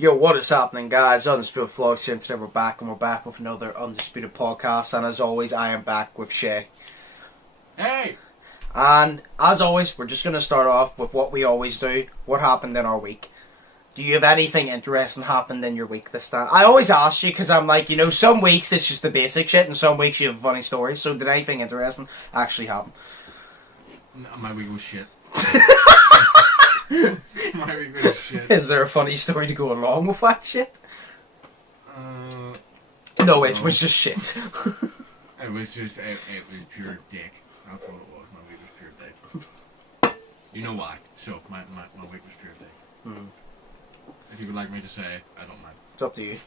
Yo, what is happening, guys? Undisputed Vlogs here, and today we're back with another Undisputed podcast, and as always, I am back with Shay. Hey! And as always, we're just going to start off with what we always do. What happened in our week? Do you have anything interesting happened in your week this time? I always ask you because I'm like, some weeks it's just the basic shit, and some weeks you have funny stories. So did anything interesting actually happen? No, my week was shit. My week was shit. Is there a funny story to go along with that shit? No, it was just shit. It was pure dick. That's what it was. My week was pure dick. You know why? So, my week was pure dick. If you would like me to say, I don't mind. It's up to you.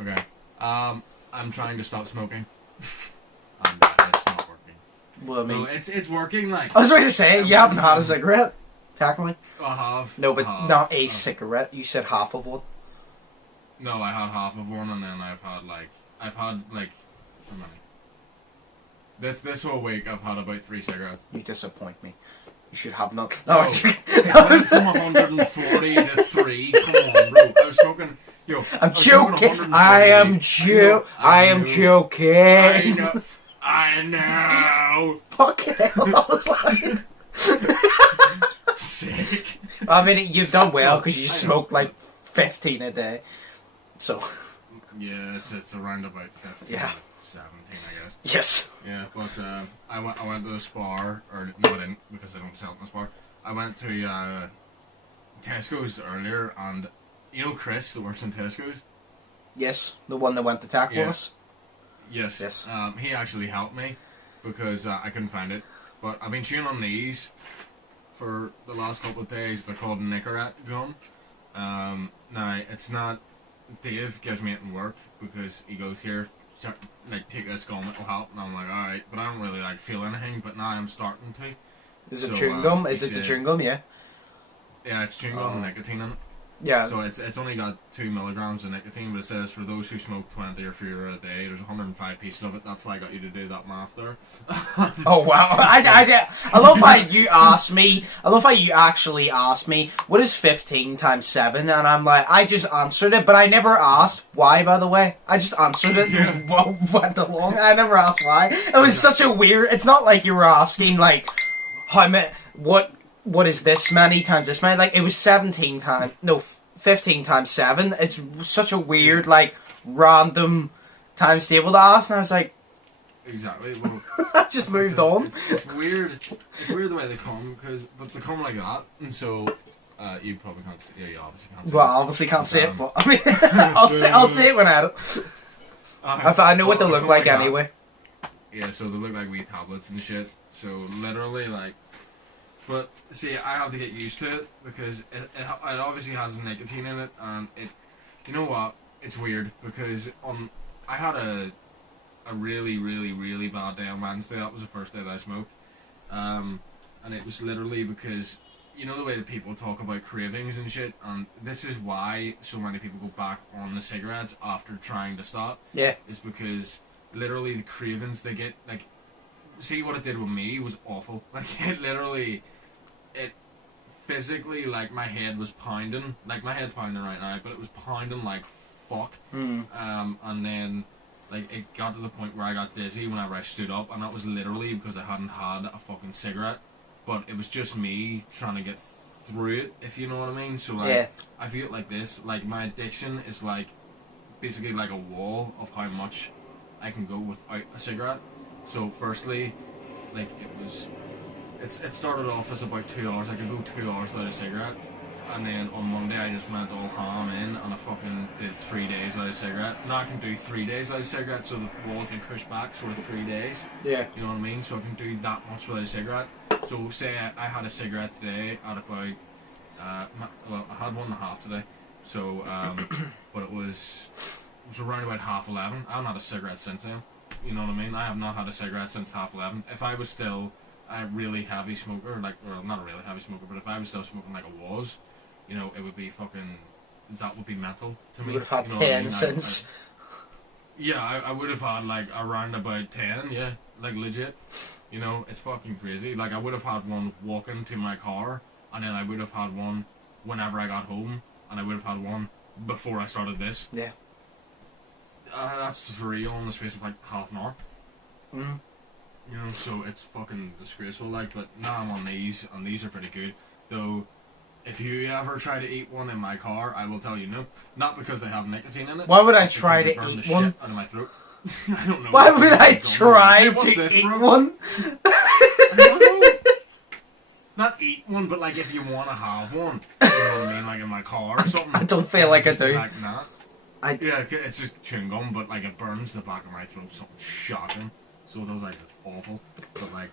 Okay. I'm trying to stop smoking. And it's not working. Well, I mean, no, it's working, like... I was going to say, you haven't had a cigarette, technically. I have. No, but not a cigarette. You said half of one. No, I had half of one, and then I've had, how many? This whole week, I've had about 3 cigarettes. You disappoint me. You should have none. No, it went from 140 to 3. Come on, bro. I was smoking... Yo, I'm joking. I am joking. I know. Fucking hell, I was like... Sick. I mean, you've done well because you smoke like 15 a day. So. Yeah, it's around about 15, yeah. 17, I guess. Yes. Yeah, but I went to the Spar, or no, I didn't because I don't sell it in the Spar. I went to Tesco's earlier, and you know Chris that works in Tesco's. Yes, the one that went to attack with us. Yes. Yes. He actually helped me because I couldn't find it. But I've been chewing on these for the last couple of days. They're called Nicorette gum. Now, it's not... Dave gives me it in work because he goes, here, take this gum, it'll help. And I'm like, alright. But I don't really feel anything, but now I'm starting to. Is it chewing gum? Is it the chewing gum? Yeah. Yeah, it's chewing gum and nicotine in it. Yeah. So it's only got 2 milligrams of nicotine, but it says for those who smoke 20 or fewer a day, there's 105 pieces of it. That's why I got you to do that math there. Oh wow! I love how you asked me. I love how you actually asked me what is 15 times 7, and I'm like, I just answered it, but I never asked why. By the way, I just answered it. And went along. I never asked why. It was such a weird. It's not like you were asking like how many what is this many times this many? Like, it was 15 times 7. It's such a weird, random times table to ask, and I was like... Exactly. Well, I just moved on. It's weird. It's weird the way they come, but they come like that, and so... you probably can't see... Yeah, you obviously can't see Well, I obviously can't see it, but, I mean, I'll see it when I edit. I know what they look like anyway. Yeah, so they look like wee tablets and shit. So, literally, But, see, I have to get used to it, because it obviously has nicotine in it, and you know what, it's weird, because I had a really, really, really bad day on Wednesday. That was the first day that I smoked, and it was literally because, you know the way that people talk about cravings and shit, and this is why so many people go back on the cigarettes after trying to stop. Yeah. Is because, literally, the cravings they get, see what it did with me was awful. It physically, my head was pounding. My head's pounding right now, but it was pounding like fuck. And then, it got to the point where I got dizzy whenever I stood up, and that was literally because I hadn't had a fucking cigarette. But it was just me trying to get through it, if you know what I mean. So, yeah. I feel it like this. My addiction is, basically like a wall of how much I can go without a cigarette. So, firstly, it started off as about 2 hours. I could go 2 hours without a cigarette, and then on Monday I just went all ham in, and I fucking did 3 days without a cigarette. Now I can do 3 days without a cigarette, so the wall's been pushed back sort of 3 days. Yeah. You know what I mean? So I can do that much without a cigarette. So say I had a cigarette today at about, I had 1.5 today. So, but it was around about 11:30. I haven't had a cigarette since then. You know what I mean? I have not had a cigarette since 11:30. If I was still a really heavy smoker, not a really heavy smoker, but if I was still smoking like I was, it would be fucking, that would be mental to me. You would have had 10 since. I would have had around about 10, yeah, legit. It's fucking crazy. I would have had one walking to my car, and then I would have had one whenever I got home, and I would have had one before I started this. Yeah. That's 3 all in the space of like half an hour. Mm. You know, so it's fucking disgraceful. Like, but now I'm on these, and these are pretty good. Though, if you ever try to eat one in my car, I will tell you no. Not because they have nicotine in it. Why would I but try because to they burn eat the one? shit out of my throat. I don't know. Why would I try Hey, what's to this, eat bro? one? I don't know. Not eat one, but like if you want to have one, you know what I mean, like in my car or something. I don't feel like I just be do. Like, nah. Yeah, it's just chewing gum, but like it burns the back of my throat. Something shocking. So it was like awful, but like.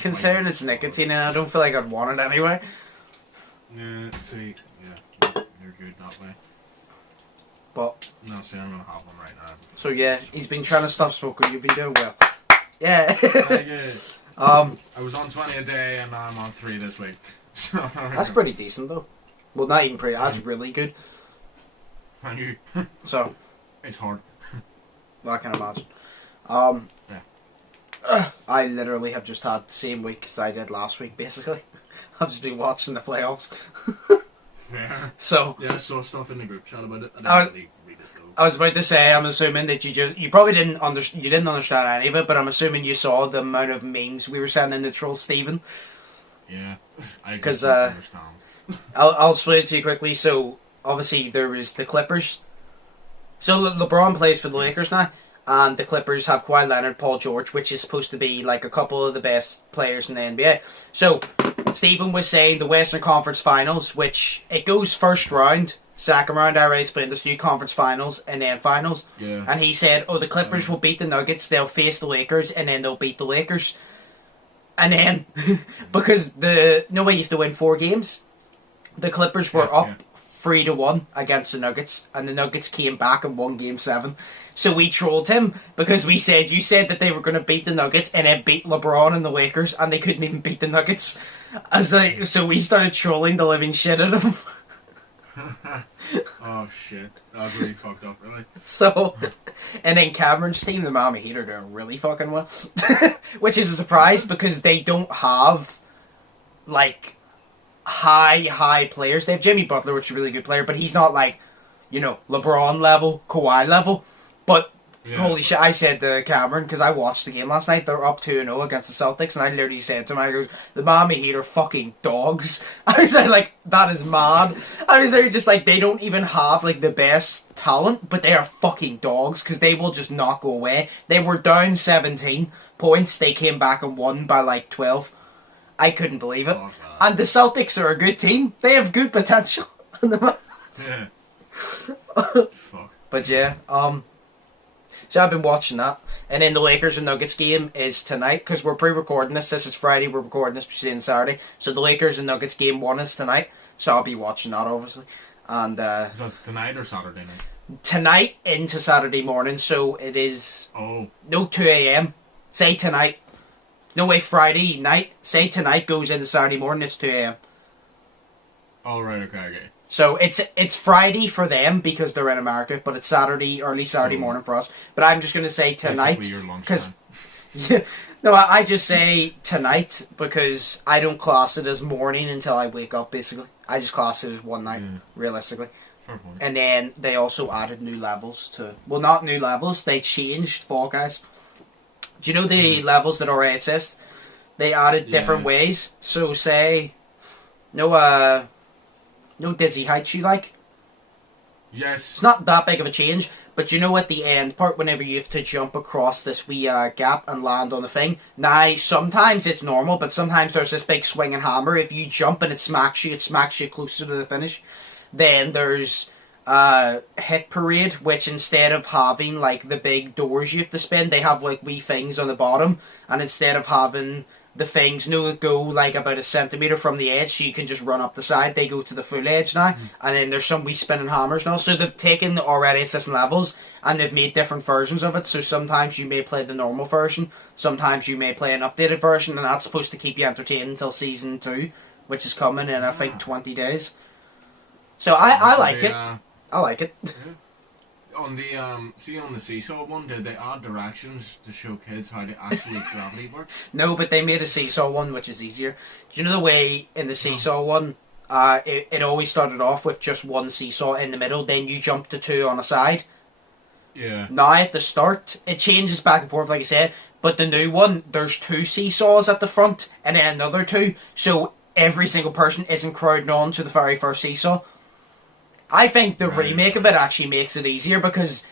Considering it's nicotine, and I don't feel like I'd want it anyway. Yeah, see, you're good that way. But no, see, I'm gonna have one right now. So yeah, he's been trying to stop smoking. You've been doing well. Yeah. I was on 20 a day, and now I'm on 3 this week. So that's pretty decent though. Well, not even pretty. That's really good. Thank you. So it's hard. I can imagine. Yeah. I literally have just had the same week as I did last week. Basically, I've just been watching the playoffs. Fair. So yeah, I saw stuff in the group chat about it. I didn't really read it though. I was about to say, I'm assuming that you probably didn't understand any of it, but I'm assuming you saw the amount of memes we were sending to troll Steven. Yeah, I because just don't understand. I'll explain it to you quickly. So obviously there was the Clippers. So LeBron plays for the Lakers now, and the Clippers have Kawhi Leonard, Paul George, which is supposed to be like a couple of the best players in the NBA. So Stephen was saying the Western Conference Finals, which it goes first round, second round, I already explained this to you, conference finals, and then finals. Yeah. And he said, the Clippers will beat the Nuggets, they'll face the Lakers, and then they'll beat the Lakers. And then, because you have to win 4 games, the Clippers were up 3-1 against the Nuggets, and the Nuggets came back and won Game 7. So we trolled him because we said, you said that they were going to beat the Nuggets and then beat LeBron and the Lakers, and they couldn't even beat the Nuggets. So we started trolling the living shit out of him. Oh shit, that was really fucked up, really. So, and then Cameron's team, the Miami Heat, are doing really fucking well. Which is a surprise because they don't have, like, high players. They have Jimmy Butler, which is a really good player, but he's not like, LeBron level, Kawhi level. But holy shit, I said to Cameron, because I watched the game last night, they're up 2-0 against the Celtics, and I literally said to him, I goes, the Miami Heat are fucking dogs. I was like, that is mad. I was there just like, they don't even have like the best talent, but they are fucking dogs, because they will just not go away. They were down 17 points, they came back and won by like 12. I couldn't believe it. And the Celtics are a good team. They have good potential. Yeah. Fuck. But yeah, so I've been watching that. And then the Lakers and Nuggets game is tonight, because we're pre-recording this. This is Friday, we're recording this on Saturday. So the Lakers and Nuggets game 1 is tonight. So I'll be watching that, obviously. And so it's tonight or Saturday night? Tonight into Saturday morning, so it is... No, 2 a.m. Say tonight. No way, Friday night. Say tonight goes into Saturday morning, it's 2 a.m. Oh, right, okay. So it's Friday for them because they're in America, but it's early Saturday morning for us. But I'm just going to say tonight because I just say tonight because I don't class it as morning until I wake up. Basically, I just class it as one night, realistically. Fair point. And then they also added new levels to not new levels. They changed Fall Guys. Do you know the levels that already exist? They added different ways. So say no dizzy heights you like? Yes. It's not that big of a change, but you know at the end part, whenever you have to jump across this wee gap and land on the thing, now sometimes it's normal, but sometimes there's this big swinging hammer. If you jump and it smacks you closer to the finish. Then there's Hit Parade, which instead of having like the big doors you have to spin, they have like wee things on the bottom, and instead of having the things that go like about a centimetre from the edge so you can just run up the side, they go to the full edge now. And then there's some wee spinning hammers now. So they've taken the already existing levels and they've made different versions of it. So sometimes you may play the normal version, sometimes you may play an updated version, and that's supposed to keep you entertained until Season 2, which is coming in I think 20 days. So I like it. I like it. On the seesaw one, did they add directions to show kids how to actually gravity works? No, but they made a seesaw one which is easier. Do you know the way in the seesaw one it always started off with just one seesaw in the middle, then you jump to two on a side. Yeah. Now at the start, it changes back and forth, like I said, but the new one, there's two seesaws at the front and then another two, so every single person isn't crowding on to the very first seesaw. I think the remake of it actually makes it easier because,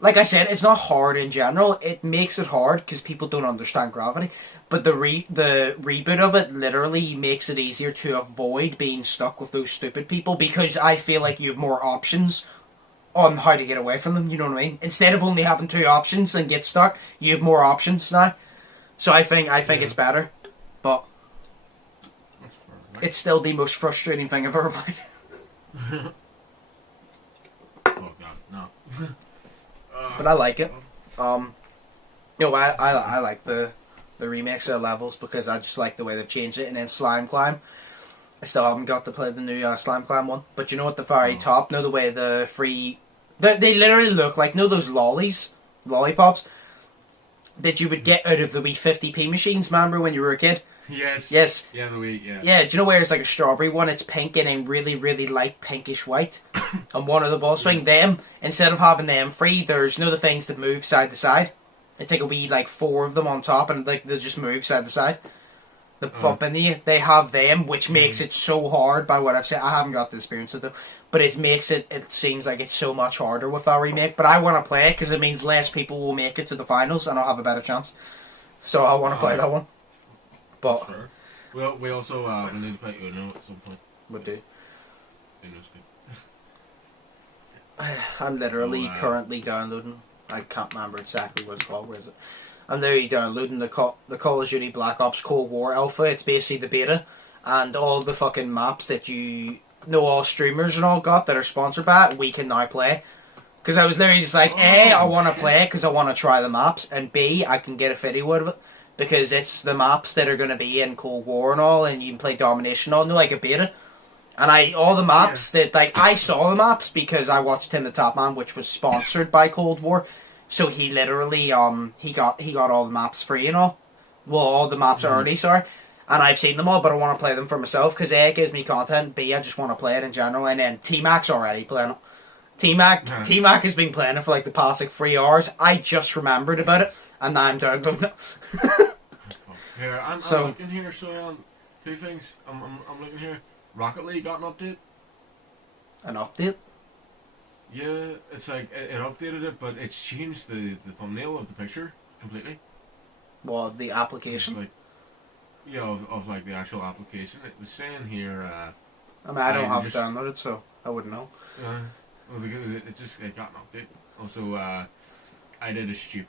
like I said, it's not hard in general. It makes it hard because people don't understand gravity. But the reboot of it literally makes it easier to avoid being stuck with those stupid people because I feel like you have more options on how to get away from them. You know what I mean? Instead of only having two options and get stuck, you have more options now. So I think it's better, but it's still the most frustrating thing I've ever played. Oh god, no. But I like it. I like the remakes of levels because I just like the way they've changed it. And then Slime Climb, I still haven't got to play the new Slime Climb one. But you know at the very top, the way the free, they literally look like those lollipops that you would get out of the wee 50p machines. Remember when you were a kid? Yes. Yes. Yeah, the wheat. Yeah. Yeah. Do you know where it's like a strawberry one? It's pink and then really, really light pinkish white. And one of the ball swing, them, instead of having them free, there's the things that move side to side. They take a wee like 4 of them on top and like they just move side to side. The bump in the they have them, which makes it so hard. By what I've said, I haven't got the experience of them, but it makes it seems like it's so much harder with that remake. But I want to play it because it means less people will make it to the finals, and I'll have a better chance. So I want to play that one. But we also we need to play Uno at some point. Would do. Uno's good. I'm literally currently downloading. I can't remember exactly what it's called. Where is it? I'm literally downloading the Call of Duty Black Ops Cold War Alpha. It's basically the beta, and all the fucking maps that all streamers and all got that are sponsored by it, we can now play. Because I was literally just like, A, I want to play it because I want to try the maps, and B, I can get a video out of it because it's the maps that are going to be in Cold War and all, and you can play Domination and all, like a beta. And all the maps that, like, I saw the maps because I watched Tim the Top Man, which was sponsored by Cold War. So he literally, he got all the maps free and all. Well, all the maps early, sorry. And I've seen them all, but I want to play them for myself because A, it gives me content, B, I just want to play it in general. And then T-Mac's already playing it. T-Mac has been playing it for like the past like 3 hours. I just remembered about it, and now I'm downloading it. Here, I'm looking here, so two things. I'm looking here. Rocket League got an update. An update? Yeah, it's like it updated it, but it's changed the thumbnail of the picture completely. Well, the application? Like, of like the actual application. It was saying here. I mean, I don't have it downloaded, so I wouldn't know. Well, it got an update. Also, I did a stupid.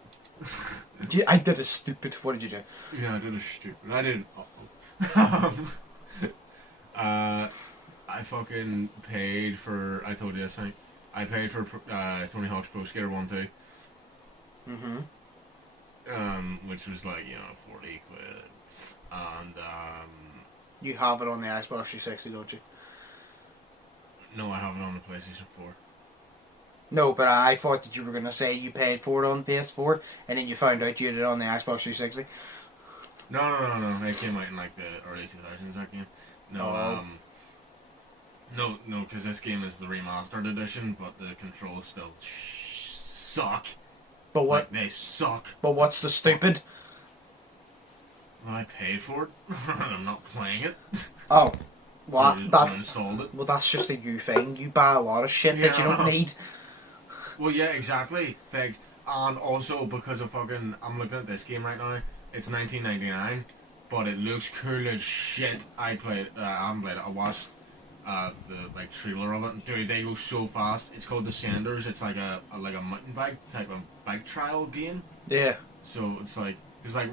I did a stupid. What did you do? Yeah, I did a stupid. I did. I fucking paid for. I told you this night. I paid for Tony Hawk's Pro Skater 1-2. Which was like 40 quid, and You have it on the Xbox 360, don't you? No, I have it on the PlayStation 4. No, but I thought that you were going to say you paid for it on the PS4, and then you found out you did it on the Xbox 360. No. It came out in like the early 2000s, that game. No, because this game is the remastered edition, but the controls still suck. But what? Like, they suck. But what's the stupid? Well, I paid for it. I'm not playing it. Oh. Well, I installed it. Well, that's just a you thing. You buy a lot of shit that you don't need. Well, yeah, exactly. Thanks. And also because of fucking, I'm looking at this game right now. It's $19.99, but it looks cool as shit. I haven't played it. I watched the like trailer of it. Dude, they go so fast. It's called Descenders. It's like a mountain bike type of bike trial game. Yeah. So it's like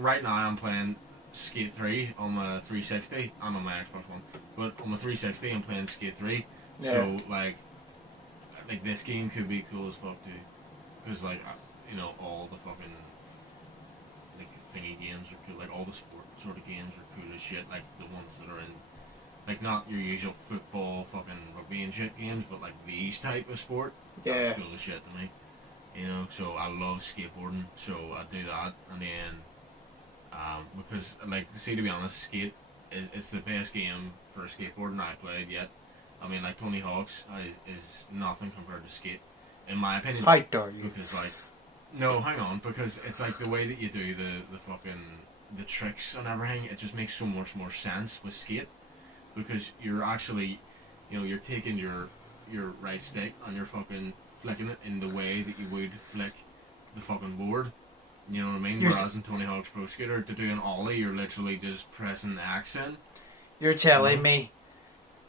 right now I'm playing Skate 3 on my 360 and on my Xbox One. But on my 360 I'm playing Skate 3. Yeah. So like this game could be cool as fuck too. Because all the fucking like thingy games are cool. Like all the sport sort of games are cool as shit. Like the ones that are in like not your usual football, fucking rugby and shit games, but like these type of sport. Yeah. That's cool as shit to me. So I love skateboarding, so I do that, and then because to be honest, Skate it's the best game for for skateboarding I played yet. I mean, like, Tony Hawk's is nothing compared to skate, in my opinion. How dare you? Because, like, no, hang on, because it's like the way that you do the fucking, the tricks and everything, it just makes so much more sense with skate. Because you're actually, you know, you're taking your right stick and you're fucking flicking it in the way that you would flick the fucking board. You know what I mean? Whereas in Tony Hawk's Pro Skater, to do an ollie, you're literally just pressing the X in. You're telling me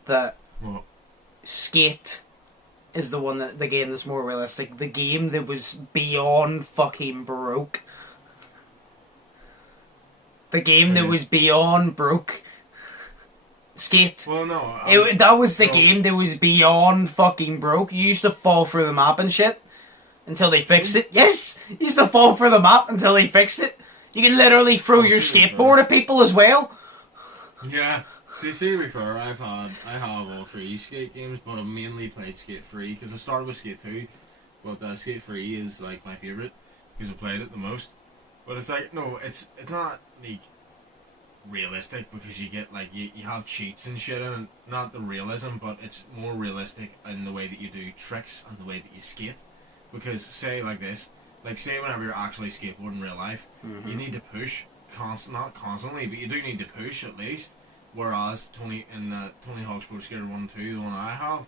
that What? Skate is the game that's more realistic. The game that was beyond fucking broke. The game that was beyond broke. Skate. Well, no. That was the game that was beyond fucking broke. You used to fall through the map and shit until they fixed it. Yes! You used to fall through the map until they fixed it. You can literally throw your skateboard at people as well. Yeah. See, to be fair, I have all three Skate games, but I've mainly played Skate 3, because I started with Skate 2, but Skate 3 is, like, my favourite, because I played it the most. But it's like, no, it's not, like, realistic, because you get, like, you have cheats and shit in it. Not the realism, but it's more realistic in the way that you do tricks and the way that you skate. Because, say, like this, like, say whenever you're actually skateboarding in real life, you need to push, not constantly, but you do need to push at least. Whereas Tony Hawk's Pro Skater 1 and 2, the one I have,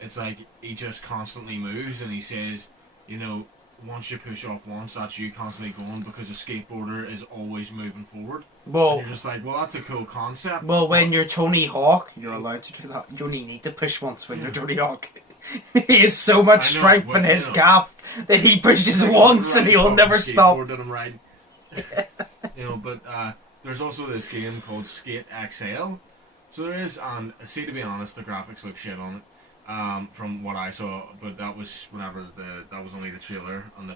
it's like he just constantly moves and he says, you know, once you push off once, that's you constantly going, because a skateboarder is always moving forward. Well, and you're just like, well, that's a cool concept. Well, when you're Tony Hawk, you're allowed to do that. You only need to push once when you're Tony Hawk. He has so much strength in his calf that he pushes once and he'll never stop. That I'm riding. You know, but there's also this game called Skate XL. So there is, and see, to be honest, the graphics look shit on it. From what I saw, but that was whenever that was only the trailer and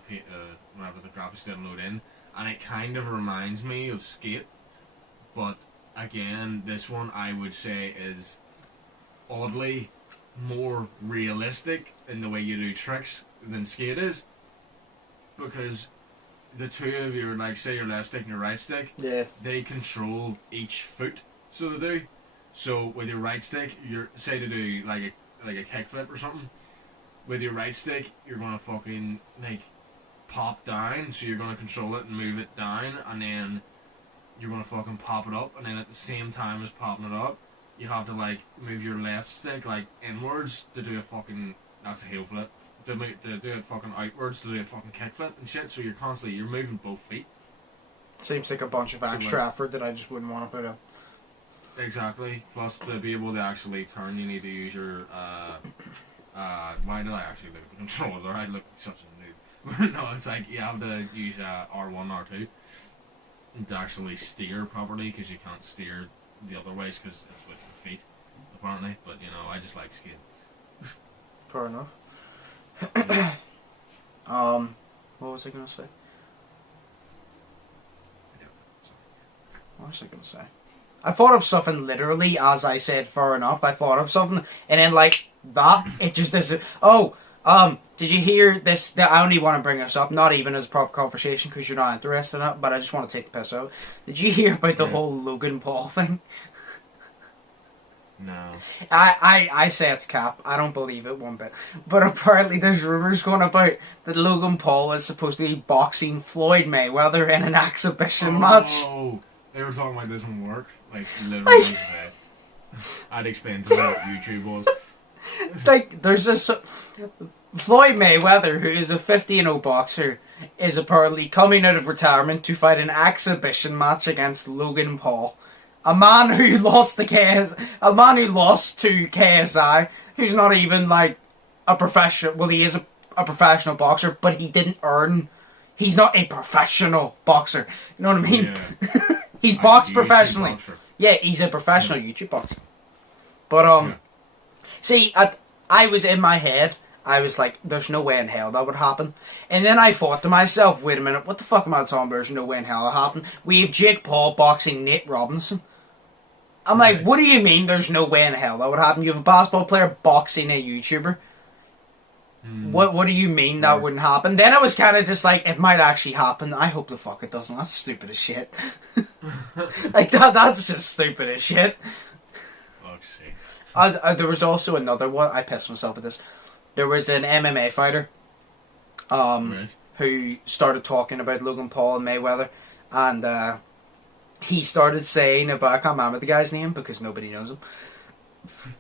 whenever the graphics didn't load in, and it kind of reminds me of Skate, but again, this one I would say is oddly more realistic in the way you do tricks than Skate is, because the two of you, like, say your left stick and your right stick, they control each foot, so they do. So with your right stick, you're, say to do like a kickflip or something, with your right stick, you're gonna fucking, like, pop down, so you're gonna control it and move it down, and then you're gonna fucking pop it up, and then at the same time as popping it up, you have to, like, move your left stick, like, inwards to do a fucking, that's a heel flip, to do it fucking outwards to do a fucking kickflip and shit, so you're moving both feet. Seems like a bunch of extra effort that I just wouldn't want to put up. Exactly. Plus, to be able to actually turn, you need to use your, why did I actually look at the controller? I look such a noob. No, it's like, you have to use R1, R2 to actually steer properly, because you can't steer the other ways, because it's with your feet, apparently. But, you know, I just like skating. Fair enough. What was I gonna say? What was I gonna say? I thought of something literally as I said fair enough. I thought of something, and then like that, it just doesn't. Oh, did you hear this? I only want to bring this up, not even as a proper conversation, because you're not interested in it, but I just want to take the piss out. Did you hear about the whole Logan Paul thing? No. I say it's cap. I don't believe it one bit. But apparently there's rumours going about that Logan Paul is supposed to be boxing Floyd Mayweather in an exhibition match. Oh, they were talking about this in work. Like, literally today. I'd explain to them what YouTube was. Like, there's this... Floyd Mayweather, who is a 50-0 boxer, is apparently coming out of retirement to fight an exhibition match against Logan Paul. A man who lost to KSI, who's not even, like, a professional... Well, he is a professional boxer, but he didn't earn... He's not a professional boxer. You know what I mean? Yeah. He's boxed professionally. Yeah, he's a professional YouTube boxer. But, see, I was in my head... I was like, there's no way in hell that would happen. And then I thought to myself, wait a minute, what the fuck am I talking about? There's no way in hell that happen. We have Jake Paul boxing Nate Robinson. I'm like, what do you mean there's no way in hell that would happen? You have a basketball player boxing a YouTuber. What do you mean that wouldn't happen? Then I was kind of just like, it might actually happen. I hope the fuck it doesn't. That's stupid as shit. Like, that's just stupid as shit. Fuck's There was also another one. I pissed myself at this. There was an MMA fighter, Right. who started talking about Logan Paul and Mayweather, and he started saying about, I can't remember the guy's name because nobody knows him.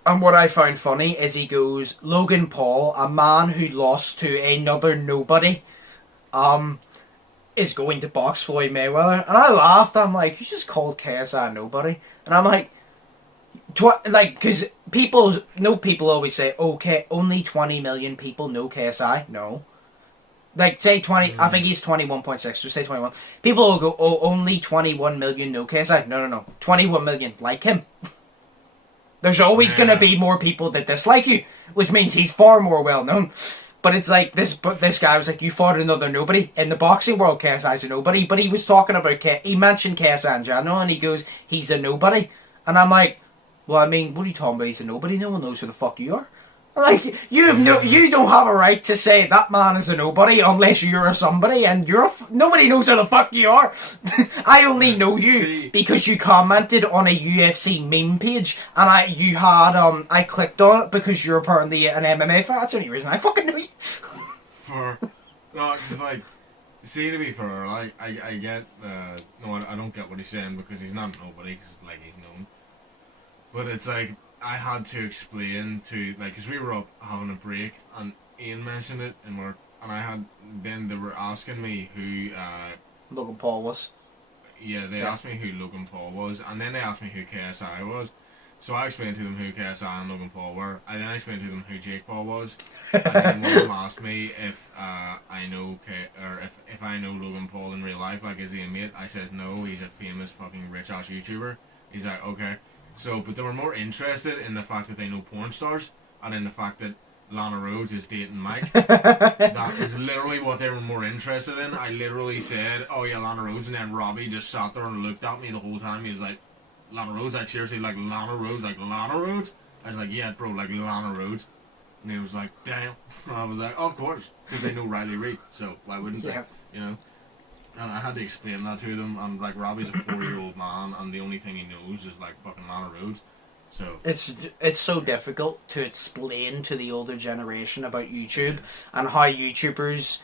And what I found funny is he goes, Logan Paul, a man who lost to another nobody, is going to box Floyd Mayweather. And I laughed. I'm like, you just called KSI nobody. And I'm like, because people always say, okay, only 20 million people know KSI. No. Like, say 20, I think he's 21.6, so say 21. People will go, oh, only 21 million know KSI. No. 21 million like him. There's always going to be more people that dislike you, which means he's far more well known. But it's like this guy was like, you fought another nobody in the boxing world. KSI's a nobody, but he was talking about he mentioned KSI in general, and he goes, he's a nobody, and I'm like, well, I mean, what are you talking about? He's a nobody. No one knows who the fuck you are. Like, you don't have a right to say that man is a nobody unless you're a somebody, and nobody knows who the fuck you are. I only know you because you commented on a UFC meme page, and I clicked on it because you're apparently an MMA fan. That's the only reason I fucking know you. Because like, see, to be fair, like, I get, no, I don't get what he's saying because he's not nobody, because like he's known, but it's like, I had to explain to, like, because we were up having a break, and Ian mentioned it, and then they were asking me who, Logan Paul was. Yeah, they asked me who Logan Paul was, and then they asked me who KSI was. So I explained to them who KSI and Logan Paul were. I then explained to them who Jake Paul was, and then one of them asked me if I know if I know Logan Paul in real life, like, is he a mate? I says no, he's a famous fucking rich ass YouTuber. He's like, okay. So, but they were more interested in the fact that they know porn stars, and in the fact that Lana Rhodes is dating Mike. That is literally what they were more interested in. I literally said, oh yeah, Lana Rhodes, and then Robbie just sat there and looked at me the whole time. He was like, Lana Rhodes? Like, seriously, like Lana Rhodes? Like Lana Rhodes? I was like, yeah, bro, like Lana Rhodes. And he was like, damn. And I was like, oh, of course, because they know Riley Reid, so why wouldn't they? You know? And I had to explain that to them, and like, Robbie's a 4-year-old man, and the only thing he knows is like fucking Lana Rhodes. So it's so difficult to explain to the older generation about YouTube and how YouTubers,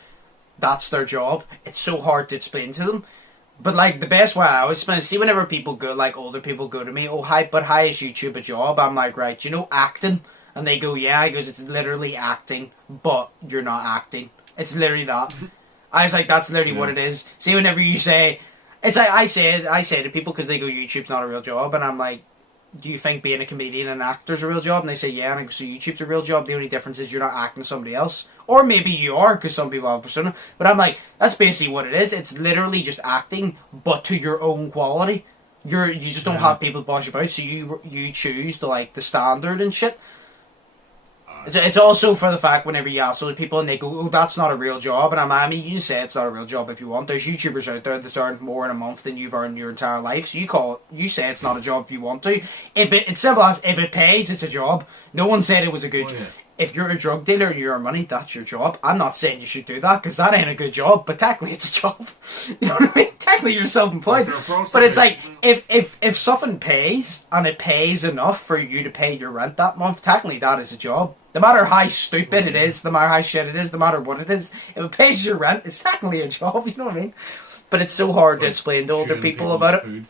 that's their job. It's so hard to explain to them. But like, the best way I always explain it, see, whenever people go, like older people go to me, oh hi, but how is YouTube a job? I'm like, right, do you know acting? And they go, yeah. He goes, it's literally acting, but you're not acting. It's literally that. I was like, that's literally what it is. See, whenever you say, it's like, I say to people, because they go, YouTube's not a real job, and I'm like, do you think being a comedian and actor's a real job? And they say, yeah. And I go, so YouTube's a real job. The only difference is you're not acting somebody else. Or maybe you are, because some people have a persona. But I'm like, that's basically what it is. It's literally just acting, but to your own quality. You just don't have people boss you about, so you choose the standard and shit. It's also for the fact whenever you ask other people and they go, oh, that's not a real job. And I mean, you can say it's not a real job if you want. There's YouTubers out there that earn more in a month than you've earned your entire life. So you say it's not a job if you want to. It's simple as, if it pays, it's a job. No one said it was a good job. If you're a drug dealer and you earn money, that's your job. I'm not saying you should do that, because that ain't a good job, but technically it's a job. You know what I mean? Technically you're self-employed. But it's like, if something pays, and it pays enough for you to pay your rent that month, technically that is a job. No matter how stupid it is, no matter how shit it is, no matter what it is, if it pays your rent, it's technically a job, you know what I mean? But it's so hard to explain to older people about it.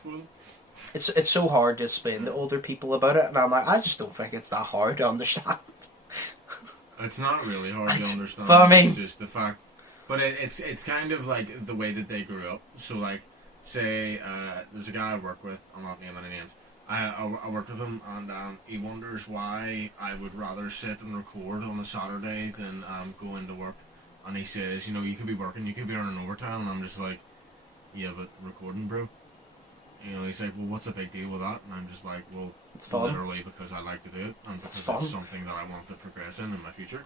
It's so hard to explain to older people about it, and I'm like, I just don't think it's that hard to understand. It's not really hard to understand. But I mean, it's just the fact. But it's kind of like the way that they grew up. So like, say there's a guy I work with. I'm not naming any names. I work with him, and he wonders why I would rather sit and record on a Saturday than go into work. And he says, you know, you could be working, you could be earning overtime, and I'm just like, yeah, but recording, bro. You know, he's like, well, what's the big deal with that? And I'm just like, well, it's literally because I like to do it, and because it's something that I want to progress in my future.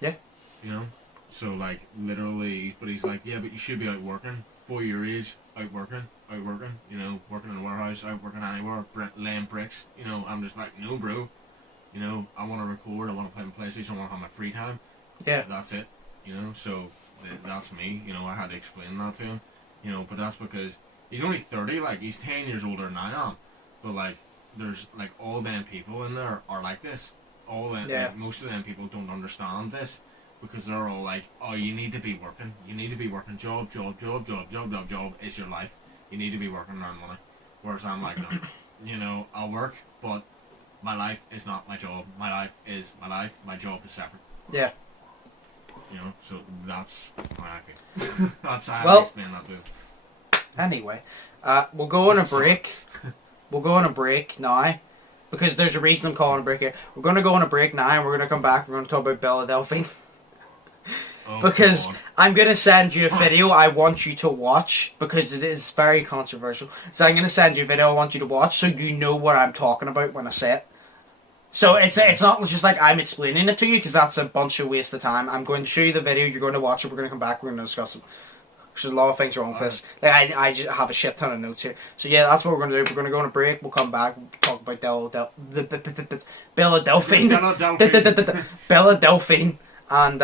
Yeah. You know? So, like, literally, but he's like, yeah, but you should be out working. Boy your age, out working, you know, working in a warehouse, out working anywhere, laying bricks. You know, I'm just like, no, bro. You know, I want to record, I want to play my PlayStation, I want to have my free time. Yeah. That's it. You know, so that's me. You know, I had to explain that to him. You know, but that's because he's only 30, like, he's 10 years older than I am. But, like, there's like all them people in there are like this. All them, like, most of them people don't understand this because they're all like, oh, you need to be working. You need to be working. Job is your life. You need to be working and earn money. Whereas I'm like, no, you know, I'll work, but my life is not my job. My life is my life. My job is separate. Yeah. You know, so that's how I feel. That's how I explain that to you. Anyway, we'll go on a break. We'll go on a break now. Because there's a reason I'm calling a break here. We're going to go on a break now and we're going to come back. We're going to talk about Bella Delphine. Because God. I'm going to send you a video I want you to watch. Because it is very controversial. So I'm going to send you a video I want you to watch. So you know what I'm talking about when I say it. So it's not just like I'm explaining it to you. Because that's a bunch of waste of time. I'm going to show you the video. You're going to watch it. We're going to come back. We're going to discuss it. There's a lot of things wrong with this. Like I just have a shit ton of notes here. So yeah, that's what we're going to do. We're going to go on a break. We'll come back. We'll talk about Bella Delphine. Bella Delphine. And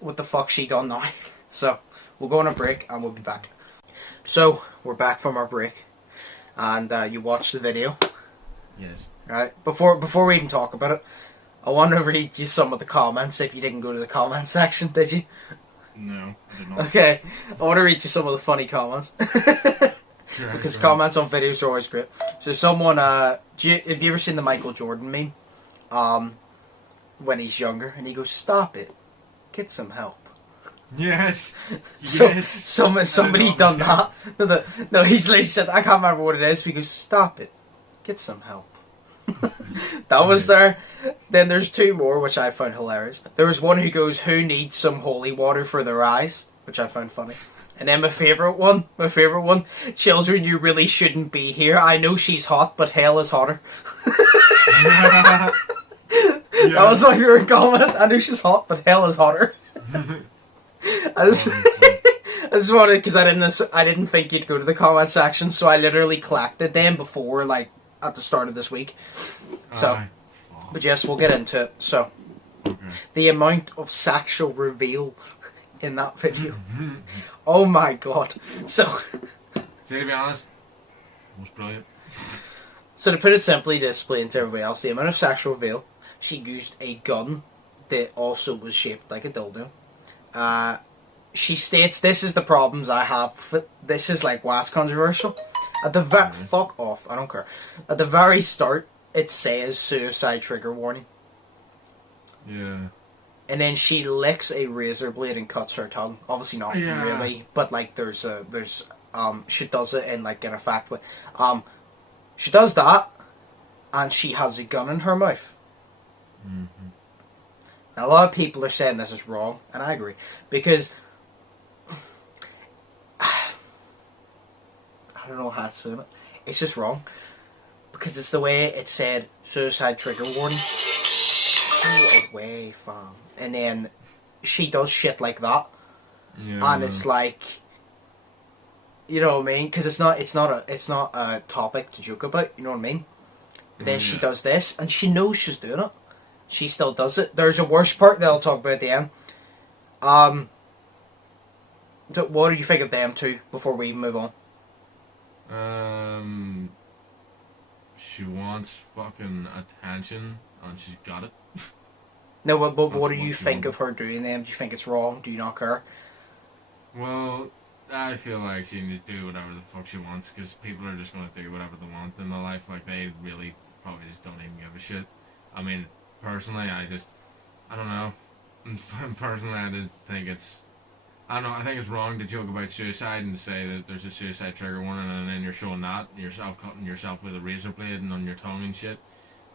what the fuck she done now. So we'll go on a break and we'll be back. So we're back from our break. And you watched the video. Yes. Right. Before we even talk about it, I want to read you some of the comments if you didn't go to the comment section, did you? No, I did not. Okay, I want to read you some of the funny comments. Because comments on videos are always great. So someone, have you ever seen the Michael Jordan meme? When he's younger, and he goes, "Stop it, get some help." Yes. Yes. Somebody done that. No, he's literally said, I can't remember what it is. But he goes, "Stop it, get some help." That was there. Then there's two more which I found hilarious. There was one who goes, "Who needs some holy water for their eyes?" which I found funny. And then my favourite one, "Children, you really shouldn't be here. I know she's hot, but hell is hotter." That was my favourite comment. "I know she's hot, but hell is hotter." I just wanted, because I didn't think you'd go to the comment section, so I literally collected them before, like, at the start of this week. So, but yes, we'll get into it. So, the amount of sexual reveal in that video. Oh my god. So, to be honest, it was brilliant. So to put it simply, to explain to everybody else, the amount of sexual reveal, she used a gun that also was shaped like a dildo. She states, "This is the problems I have. This is like why it's controversial." At the fuck off, I don't care. At the very start, it says suicide trigger warning. Yeah. And then she licks a razor blade and cuts her tongue. Obviously not really, but like she does it in like in a fact way. She does that, and she has a gun in her mouth. Mm-hmm. Now, a lot of people are saying this is wrong, and I agree, because I don't know how to explain it. It's just wrong. Because it's the way it said, suicide trigger warning. Go away, fam. And then she does shit like that. Yeah. And it's like, you know what I mean? Because it's not a topic to joke about, you know what I mean? But then she does this, and she knows she's doing it. She still does it. There's a worse part that I'll talk about at the end. What do you think of them two before we move on? She wants fucking attention, and she's got it. No, but what do you think of her doing them? Do you think it's wrong? Do you not care? Well, I feel like she needs to do whatever the fuck she wants, because people are just going to do whatever they want in their life. Like, they really probably just don't even give a shit. I mean, personally, I don't know. Personally, I just think I don't know, I think it's wrong to joke about suicide and say that there's a suicide trigger warning, and then you're showing that, yourself cutting yourself with a razor blade and on your tongue and shit,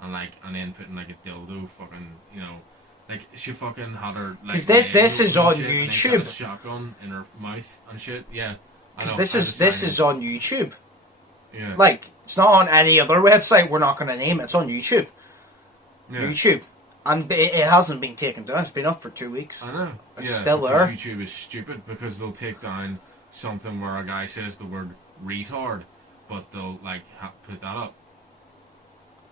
and then putting like a dildo fucking, you know, like she fucking had her like. Because this is on shit, YouTube. And a shotgun in her mouth and shit. Yeah. Because this is on YouTube. Yeah. Like, it's not on any other website. We're not going to name it. It's on YouTube. Yeah. YouTube. And it hasn't been taken down. It's been up for 2 weeks. I know. It's still there. YouTube is stupid because they'll take down something where a guy says the word retard, but they'll like put that up.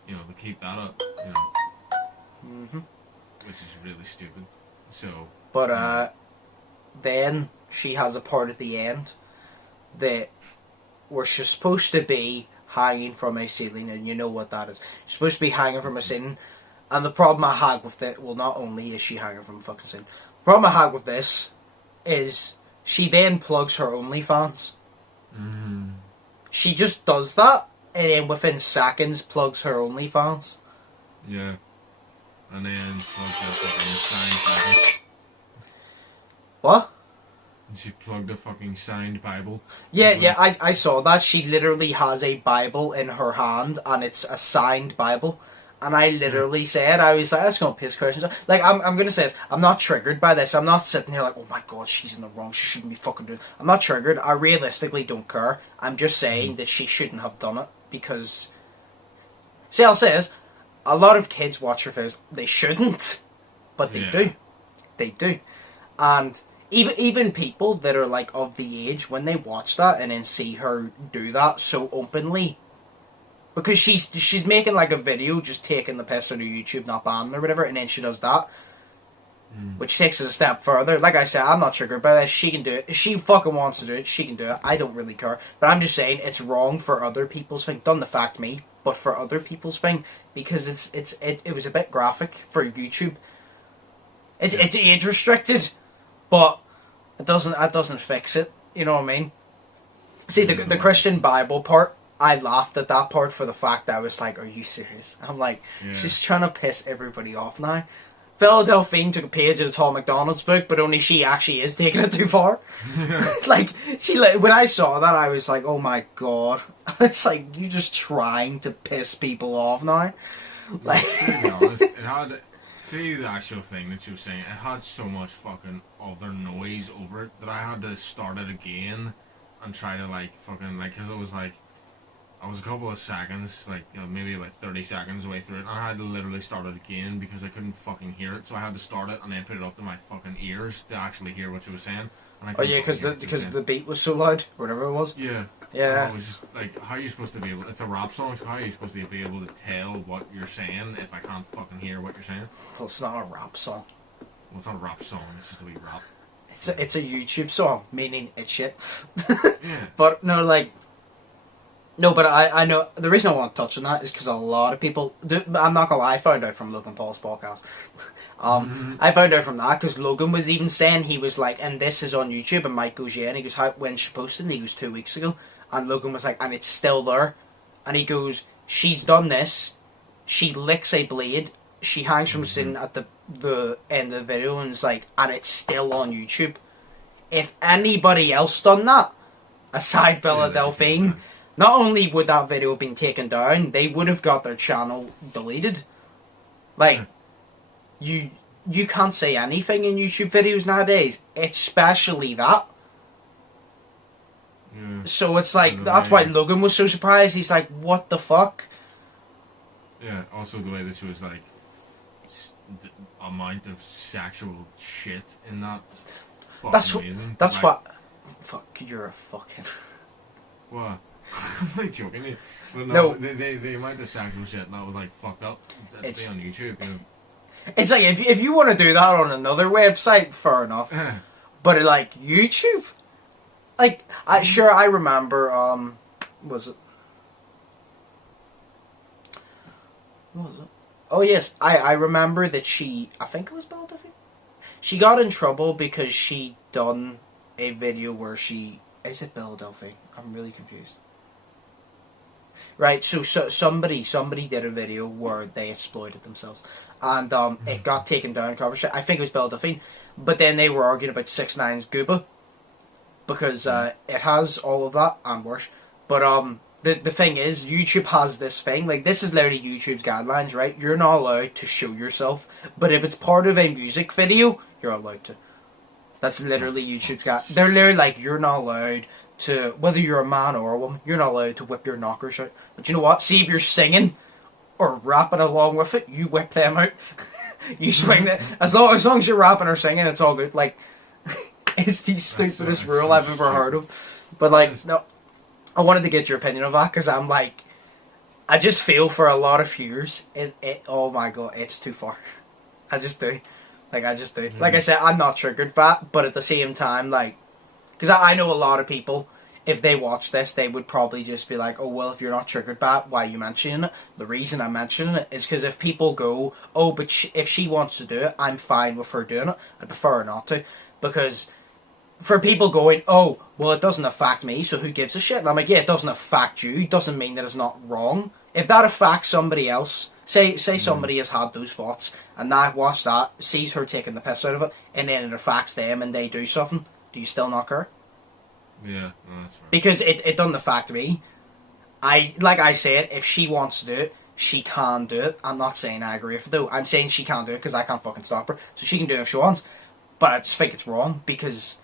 You know, they'll keep that up. You know. Mm-hmm. Which is really stupid. So. But then she has a part at the end that where she's supposed to be hanging from a ceiling, and you know what that is. You're supposed to be hanging from a ceiling, and the problem I had with it, well, not only is she hanging from a fucking ceiling, the problem I had with this is she then plugs her OnlyFans. She just does that, and then within seconds plugs her OnlyFans. Yeah. And then plugged a fucking signed Bible. What? And she plugged a fucking signed Bible. Yeah, I saw that. She literally has a Bible in her hand, and it's a signed Bible. And I literally said, I was like, that's going to piss questions off. Like, I'm going to say this, I'm not triggered by this. I'm not sitting here like, oh my god, she's in the wrong, she shouldn't be fucking doing it. I'm not triggered. I realistically don't care. I'm just saying that she shouldn't have done it, because... See, I'll say this, a lot of kids watch her videos. They shouldn't, but they do. They do. And even people that are, like, of the age, when they watch that and then see her do that so openly... Because she's making like a video just taking the piss out of YouTube, not banning or whatever, and then she does that. Which takes it a step further. Like I said, I'm not triggered by this. She can do it. If she fucking wants to do it, she can do it. I don't really care. But I'm just saying it's wrong for other people's thing. Doesn't affect me, but for other people's thing. Because it was a bit graphic for YouTube. It's age restricted, but it doesn't fix it. You know what I mean? See, the Christian Bible part, I laughed at that part for the fact that I was like, are you serious? I'm like, she's trying to piss everybody off now. Delphine took a page of the Tom McDonald's book, but only she actually is taking it too far. Like, when I saw that, I was like, oh my god. It's like, you're just trying to piss people off now. Like, to be honest, it had... See, the actual thing that you were saying, it had so much fucking other noise over it that I had to start it again and try to, like, fucking, like, because it was like, I was a couple of seconds, like, you know, maybe about 30 seconds away through it, and I had to literally start it again because I couldn't fucking hear it, so I had to start it and then put it up to my fucking ears to actually hear what you were saying. And I because the beat was so loud, whatever it was. Yeah. Yeah. And I was just like, how are you supposed to be able? It's a rap song, so how are you supposed to be able to tell what you're saying if I can't fucking hear what you're saying? Well, it's not a rap song. Well, it's not a rap song. It's just a wee rap. It's a YouTube song, meaning it's shit. Yeah. But no, like. No, but I know the reason I want to touch on that is because a lot of people. I'm not gonna lie, I found out from Logan Paul's podcast. I found out from that because Logan was even saying, he was like, and this is on YouTube, and Mike goes, yeah, and he goes, when she posted, and he goes 2 weeks ago, and Logan was like, and it's still there, and he goes, she's done this, she licks a blade, she hangs from sitting at the end of the video, and it's like, and it's still on YouTube. If anybody else done that, aside Bella Delphine. Not only would that video have been taken down, they would have got their channel deleted. Like, you can't say anything in YouTube videos nowadays, especially that. Yeah. So it's like, that's why Logan was so surprised. He's like, what the fuck? Yeah, also the way that she was like, the amount of sexual shit in that. That's amazing. That's like, what. Fuck, you're a fucking. What? I'm not joking. But No. The amount of sexual shit that was like fucked up. It'd be on YouTube, you know. It's like, if you want to do that on another website, fair enough. But like YouTube, like I remember. Was it? What was it? Oh yes, I remember that I think it was Belle Delphine. She got in trouble because she done a video where is it Belle Delphine? I'm really confused. Right, so somebody did a video where they exploited themselves, and it got taken down. I think it was Belle Delphine, but then they were arguing about 6ix9ine's Gooba, because it has all of that and worse. But the thing is, YouTube has this thing, like, this is literally YouTube's guidelines, right? You're not allowed to show yourself, but if it's part of a music video, you're allowed to. That's literally YouTube's guide. They're literally like, you're not allowed to, whether you're a man or a woman, you're not allowed to whip your knockers out. But you know what? See, if you're singing or rapping along with it, you whip them out. You swing it. As long as you're rapping or singing, it's all good. Like, it's the stupidest rule I've ever heard of. But like, no, I wanted to get your opinion of that, because I'm like, I just feel for a lot of viewers, oh my god, it's too far. I just do. Like, I just do. Like I said, I'm not triggered by it, but at the same time, like, because I know a lot of people, if they watch this, they would probably just be like, oh, well, if you're not triggered by it, why are you mentioning it? The reason I'm mentioning it is because if people go, oh, but if she wants to do it, I'm fine with her doing it. I prefer her not to. Because for people going, oh, well, it doesn't affect me, so who gives a shit? And I'm like, yeah, it doesn't affect you. It doesn't mean that it's not wrong. If that affects somebody else, say somebody has had those thoughts, and that watch that, sees her taking the piss out of it, and then it affects them, and they do something, do you still not care? Yeah, no, that's right. Because it doesn't affect me. Like I said, if she wants to do it, she can do it. I'm not saying I agree with it, though. I'm saying she can't do it because I can't fucking stop her. So she can do it if she wants. But I just think it's wrong because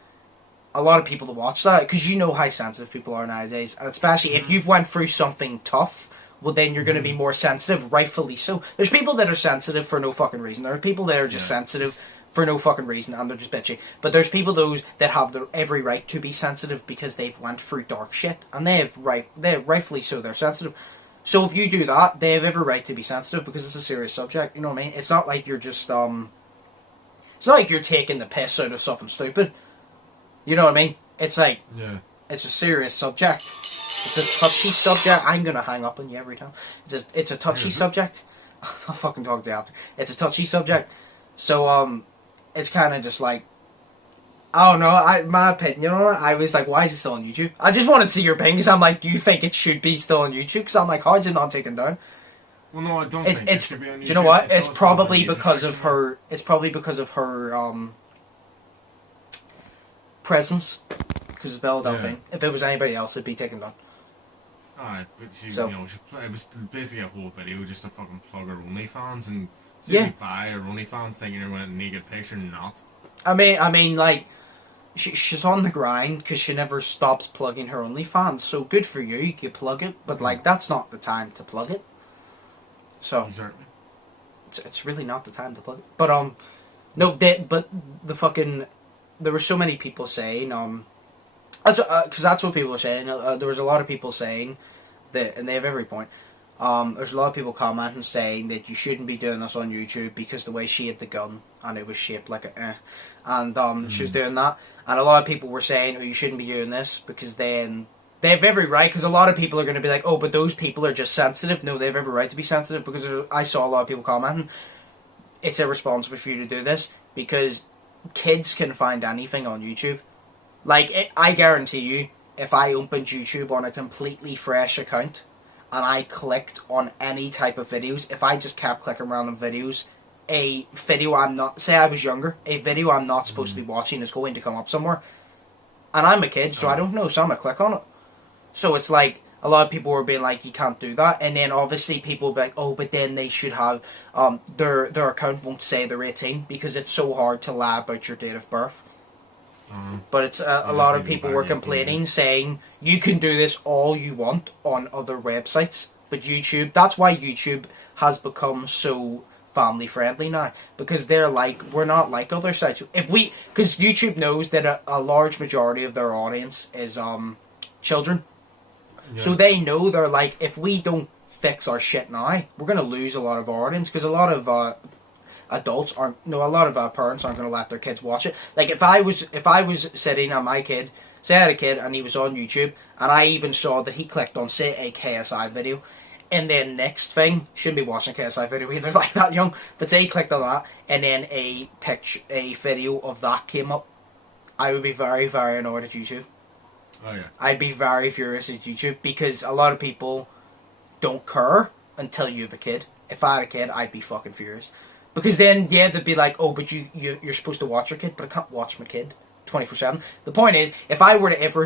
a lot of people that watch that, because you know how sensitive people are nowadays, and especially if you've went through something tough, well then you're going to be more sensitive, rightfully so. There's people that are sensitive for no fucking reason. There are people that are just sensitive for no fucking reason, and they're just bitchy. But there's people those that have every right to be sensitive because they've went through dark shit, and they're rightfully so. They're sensitive. So if you do that, they have every right to be sensitive because it's a serious subject. You know what I mean? It's not like you're just it's not like you're taking the piss out of something stupid. You know what I mean? It's like it's a serious subject. It's a touchy subject. I'm gonna hang up on you every time. It's a touchy subject. I'll fucking talk to you after. It's a touchy subject. So it's kind of just like, I don't know, my opinion, you know, I was like, why is it still on YouTube? I just wanted to see your opinion, because I'm like, do you think it should be still on YouTube? Because I'm like, how is it not taken down? Well, no, I don't think it should be on YouTube. Do you know what? It's probably because of her, presence, because it's Belle Delphine. If it was anybody else, it'd be taken down. Alright, but she, you know, it was basically a whole video just to fucking plug her OnlyFans, and buy her OnlyFans thinking you're going to naked picture, not. I mean, like, she's on the grind because she never stops plugging her OnlyFans. So good for you, you can plug it, but like that's not the time to plug it. So exactly, it's really not the time to plug it. But there were so many people saying that's what people were saying. There was a lot of people saying that, and they have every point. There's a lot of people commenting saying that you shouldn't be doing this on YouTube because the way she had the gun and it was shaped like a and she was doing that, and a lot of people were saying, oh, you shouldn't be doing this because then they have every right, because a lot of people are going to be like, oh, but those people are just sensitive. No, they have every right to be sensitive, because I saw a lot of people commenting, it's irresponsible for you to do this because kids can find anything on YouTube. Like, I guarantee you, if I opened YouTube on a completely fresh account and I clicked on any type of videos, if I just kept clicking random videos, a video I'm not, say I was younger, a video I'm not supposed to be watching is going to come up somewhere. And I'm a kid, so I don't know, so I'm going to click on it. So it's like, a lot of people were being like, you can't do that. And then obviously people will be like, oh, but then they should have, their account won't say they're 18 because it's so hard to lie about your date of birth. But it's a lot of people were complaining, saying you can do this all you want on other websites, but YouTube, that's why YouTube has become so family friendly now, because they're like, we're not like other sites. Because YouTube knows that a large majority of their audience is children, so they know, they're like, if we don't fix our shit now, we're gonna lose a lot of our audience, because a lot of adults aren't, no, a lot of parents aren't going to let their kids watch it. Like, if I was sitting on my kid, say I had a kid and he was on YouTube, and I even saw that he clicked on, say, a KSI video, and then next thing, shouldn't be watching a KSI video either, like that young, but say he clicked on that, and then a video of that came up, I would be very, very annoyed at YouTube. Oh yeah. I'd be very furious at YouTube, because a lot of people don't care until you have a kid. If I had a kid, I'd be fucking furious. Because then, yeah, they'd be like, oh, but you're supposed to watch your kid, but I can't watch my kid 24/7. The point is, if I were to ever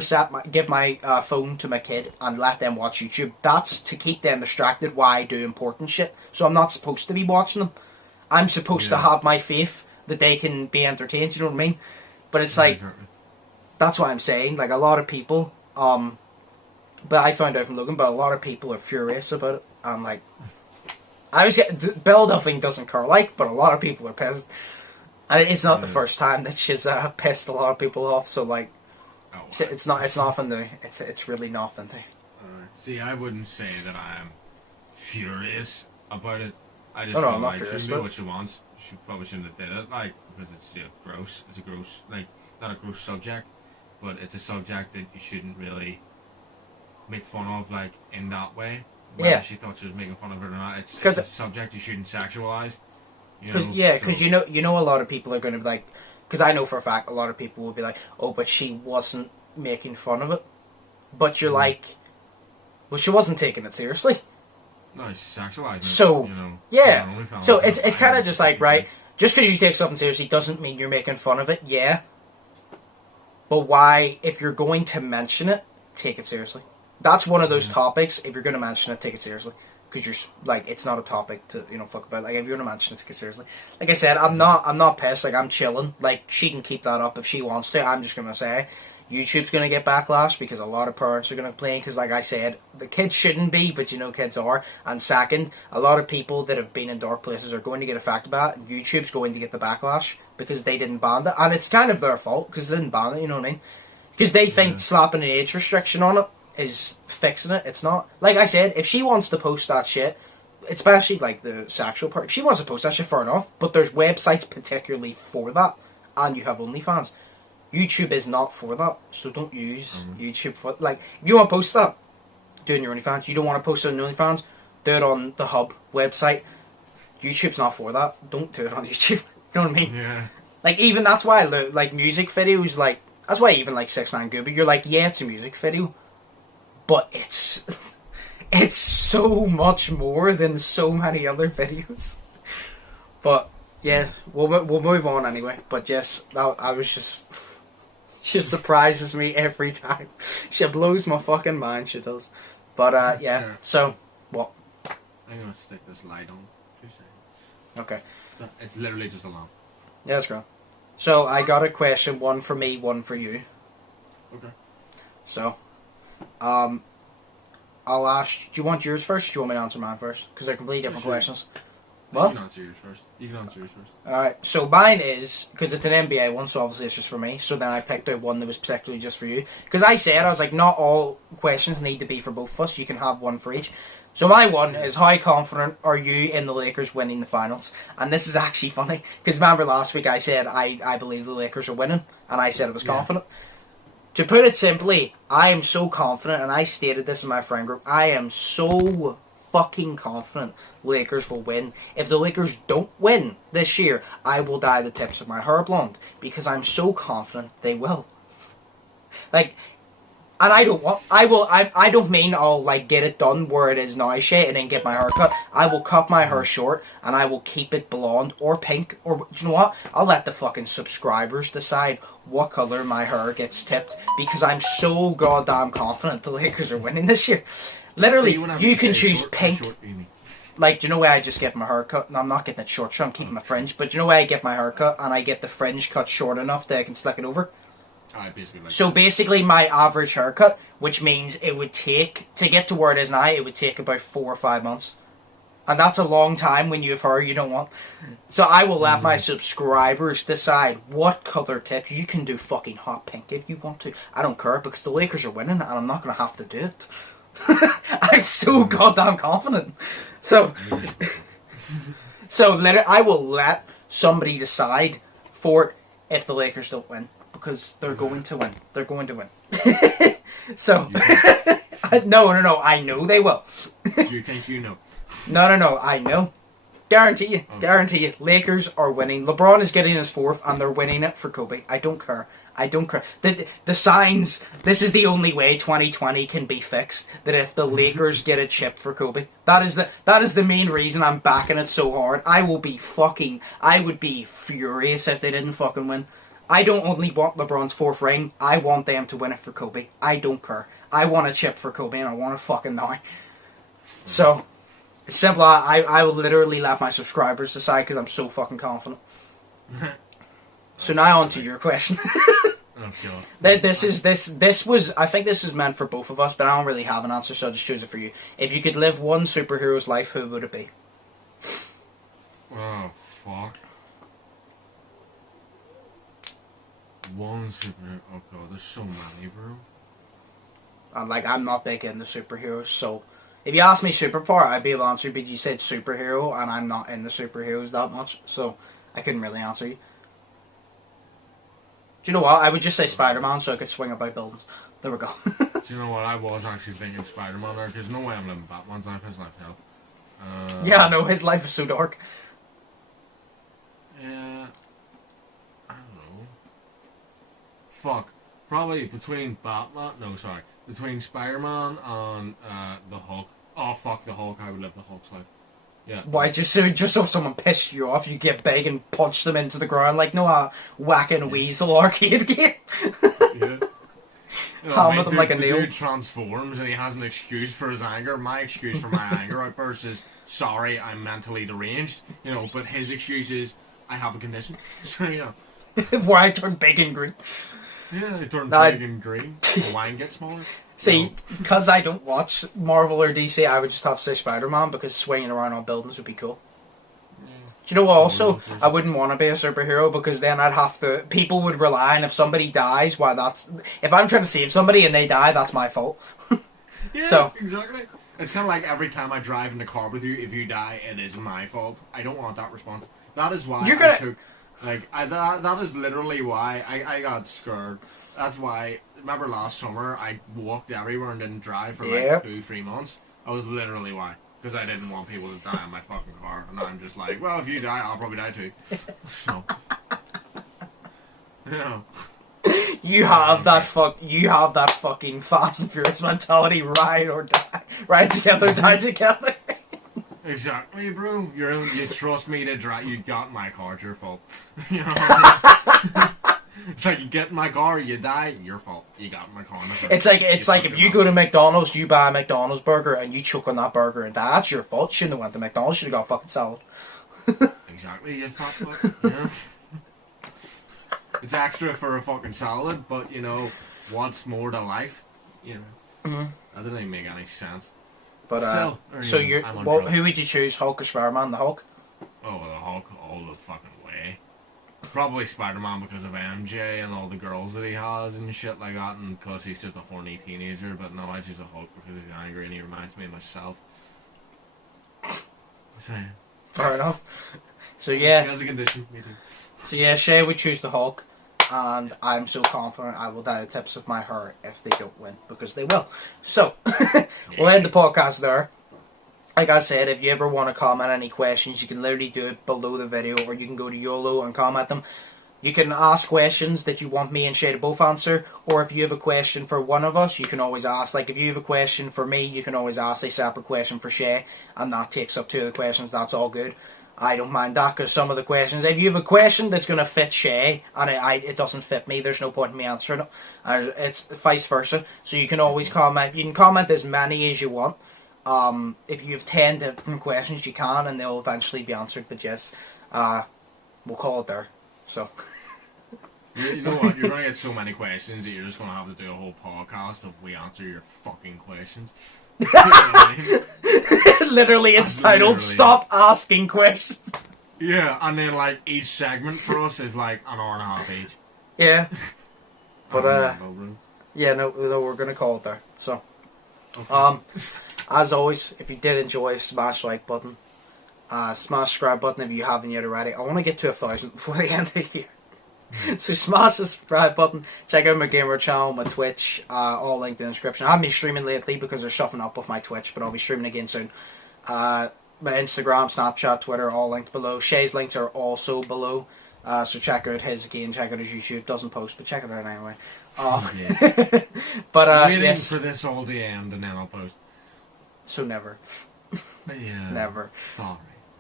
give my phone to my kid and let them watch YouTube, that's to keep them distracted while I do important shit. So I'm not supposed to be watching them. I'm supposed to have my faith that they can be entertained, you know what I mean? But it's like, that's what I'm saying, like, a lot of people, but I found out from Logan, but a lot of people are furious about it. I'm like, Belle Delphine doesn't care, like, but a lot of people are pissed. And it's not the first time that she's pissed a lot of people off, so, like, it's nothing new. It's really nothing new. See, I wouldn't say that I'm furious about it. I just I'm not like, furious, she can do what she wants. She probably shouldn't have did it, like, because it's gross. It's a gross, like, not a gross subject. but it's a subject that you shouldn't really make fun of, like, in that way. Whether she thought she was making fun of it or not, it's a subject you shouldn't sexualize. Because you know a lot of people are going to be like, because I know for a fact a lot of people will be like, oh, but she wasn't making fun of it. But you're like, well, she wasn't taking it seriously. No, she's sexualizing it. So, so it's kind of just like, right, just because you take something seriously doesn't mean you're making fun of it, but why, if you're going to mention it, take it seriously. That's one of those topics, if you're going to mention it, take it seriously. Because you're, like, it's not a topic to, fuck about. Like, if you're going to mention it, take it seriously. Like I said, I'm not pissed, like, I'm chilling. Like, she can keep that up if she wants to. I'm just going to say, YouTube's going to get backlash because a lot of parents are going to complain because, like I said, the kids shouldn't be, but kids are. And second, a lot of people that have been in dark places are going to get affected by it. YouTube's going to get the backlash because they didn't ban it. And it's kind of their fault because they didn't ban it, you know what I mean? Because they think slapping an age restriction on it is fixing it. It's not. Like I said, if she wants to post that shit, especially like the sexual part, if she wants to post that shit, fair enough. But there's websites particularly for that, and you have OnlyFans. YouTube is not for that, so don't use YouTube for, like, if you want to post that, do it on your OnlyFans. You don't want to post it on OnlyFans, do it on the Hub website. YouTube's not for that. Don't do it on YouTube. You know what I mean? Yeah. Like, even that's why, like, music videos, like, that's why even, like, 6ix9ine Gooby, you're like, yeah, it's a music video, but it's so much more than so many other videos. But, yeah, we'll move on anyway. But, yes, I was just... She surprises me every time. She blows my fucking mind, she does. But, so, what? I'm going to stick this light on. 2 seconds. Okay. It's literally just a lamp. Yeah, that's great. So, I got a question, one for me, one for you. Okay. So, I'll ask, do you want yours first, or do you want me to answer mine first? Because they're completely different questions. What? You can answer yours first. Alright, so mine is, because it's an NBA one, so obviously it's just for me, so then I picked out one that was particularly just for you. Because I was like, not all questions need to be for both of us, you can have one for each. So my one is, how confident are you in the Lakers winning the finals? And this is actually funny, because remember last week I said I believe the Lakers are winning, and I said I was confident. To put it simply, I am so confident, and I stated this in my friend group, I am so fucking confident Lakers will win. If the Lakers don't win this year, I will dye the tips of my hair blonde, because I'm so confident they will. Like, and I don't mean I'll, like, get it done where it is now shit and then get my hair cut. I will cut my hair short and I will keep it blonde or pink, or, do you know what? I'll let the fucking subscribers decide what colour my hair gets tipped, because I'm so goddamn confident the Lakers are winning this year. Literally, so you can choose pink. Like, do you know where I just get my hair cut? No, I'm not getting it short, so I'm keeping my fringe. But do you know where I get my hair cut and I get the fringe cut short enough that I can slick it over? Basically my average haircut, which means it would take, to get to where it is now, it would take about 4 or 5 months. And that's a long time when you have hair you don't want. So I will let my subscribers decide what colour tips. You can do fucking hot pink if you want to. I don't care, because the Lakers are winning and I'm not going to have to do it. I'm so goddamn confident. So I will let somebody decide for it if the Lakers don't win, because they're going to win. They're going to win. So no, I know they will. You think you know? No, I know. Guarantee you. Okay. Guarantee you. Lakers are winning. LeBron is getting his 4th and they're winning it for Kobe. I don't care. The signs, this is the only way 2020 can be fixed, that if the Lakers get a chip for Kobe. That is the main reason I'm backing it so hard. I would be furious if they didn't fucking win. I don't only want LeBron's 4th ring, I want them to win it for Kobe. I don't care. I want a chip for Kobe and I want it fucking now. So, it's simple. I will literally let my subscribers decide, because I'm so fucking confident. So now on to your question. Oh god. This was, I think this is meant for both of us, but I don't really have an answer, so I'll just choose it for you. If you could live one superhero's life, who would it be? Oh fuck. One superhero. Oh god, there's so many, bro. I'm not big into superheroes, so if you ask me superpower, I'd be able to answer you, but you said superhero, and I'm not into superheroes that much, so I couldn't really answer you. Do you know what? I would just say Spider-Man so I could swing about buildings. There we go. Do you know what? I was actually thinking Spider-Man there, because no way I'm living Batman's life. His life hell. Yeah, I know. His life is so dark. Yeah. I don't know. Fuck. Probably between Batman... No, sorry. Between Spider-Man and the Hulk. Oh, fuck the Hulk. I would live the Hulk's life. Yeah. Why, just so someone pissed you off, you get big and punch them into the ground like no whacking weasel arcade game. Yeah. Hammer them like a nail. The dude transforms and he has an excuse for his anger. My excuse for my anger outburst is, sorry, I'm mentally deranged. You know, but his excuse is, I have a condition. So, yeah. Where I turn big and green. Yeah, I turn big and green. The wine gets smaller. See, because I don't watch Marvel or DC, I would just have to say Spider-Man, because swinging around on buildings would be cool. Yeah. Do you know what, also, I wouldn't want to be a superhero, because then I'd have to... People would rely on if somebody dies, why that's... If I'm trying to save somebody and they die, that's my fault. Yeah, so, exactly. It's kind of like every time I drive in the car with you, if you die, it is my fault. I don't want that response. That is why I took... Like, that is literally why I got scared. That's why... Remember last summer, I walked everywhere and didn't drive for like 2-3 months? That was literally why. Because I didn't want people to die in my fucking car. And I'm just like, well, if you die, I'll probably die too. So... Yeah. You have that fucking Fast and Furious mentality, ride or die. Ride together, die together. Exactly, bro. You trust me to drive. You got my car, it's your fault. You know what I mean? It's like you get in my car, you die, your fault. You got in my car. It's like if you go to McDonald's, you buy a McDonald's burger, and you choke on that burger and die. That's your fault. You shouldn't have went to McDonald's. You should have got fucking salad. Exactly, you fat fuck. Yeah. It's extra for a fucking salad, but you know what's more to life? You know, that didn't even make any sense. But still, so who would you choose, Hulk or Spider-Man? The Hulk. Oh, the Hulk all the fucking way. Probably Spider-Man because of MJ and all the girls that he has and shit like that, and because he's just a horny teenager. But no, I choose a Hulk because he's angry and he reminds me of myself. So, fair enough. So yeah. He has a condition. Me too. So yeah, Shay would choose the Hulk, and I'm so confident I will dye the tips of my hair if they don't win, because they will. So, we'll end the podcast there. Like I said, if you ever want to comment any questions, you can literally do it below the video, or you can go to YOLO and comment them. You can ask questions that you want me and Shay to both answer, or if you have a question for one of us, you can always ask. Like, if you have a question for me, you can always ask a separate question for Shay, and that takes up 2 of the questions. That's all good. I don't mind that, because some of the questions, if you have a question that's going to fit Shay, and it doesn't fit me, there's no point in me answering it. It's vice versa. So you can always comment. You can comment as many as you want. If you have 10 different questions, you can, and they'll eventually be answered. But yes, we'll call it there. So. You know what? You're going to get so many questions that you're just going to have to do a whole podcast of we answer your fucking questions. You know what I mean? Literally, it's titled "Stop Asking Questions." Yeah, and then like each segment for us is like an hour and a half each. Yeah. But yeah, no, we're gonna call it there. So, okay. As always, if you did enjoy, smash the like button, smash subscribe button if you haven't yet already. I want to get to 1,000 before the end of the year. So smash the subscribe button, check out my gamer channel, my Twitch, all linked in the description. I haven't been streaming lately because they're shuffling up with my Twitch, but I'll be streaming again soon. My Instagram, Snapchat, Twitter, all linked below. Shay's links are also below, so check out his again, check out his YouTube. Doesn't post, but check it out anyway. Yes. But waiting yes. for this all to end and then I'll post. So never. Yeah. Never. Sorry.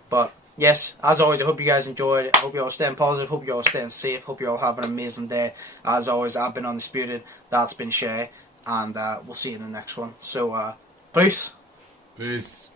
But yes, as always, I hope you guys enjoyed it. I hope you're all staying positive. Hope you're all staying safe. Hope you all have an amazing day. As always, I've been Undisputed. That's been Shay. And we'll see you in the next one. So, peace. Peace.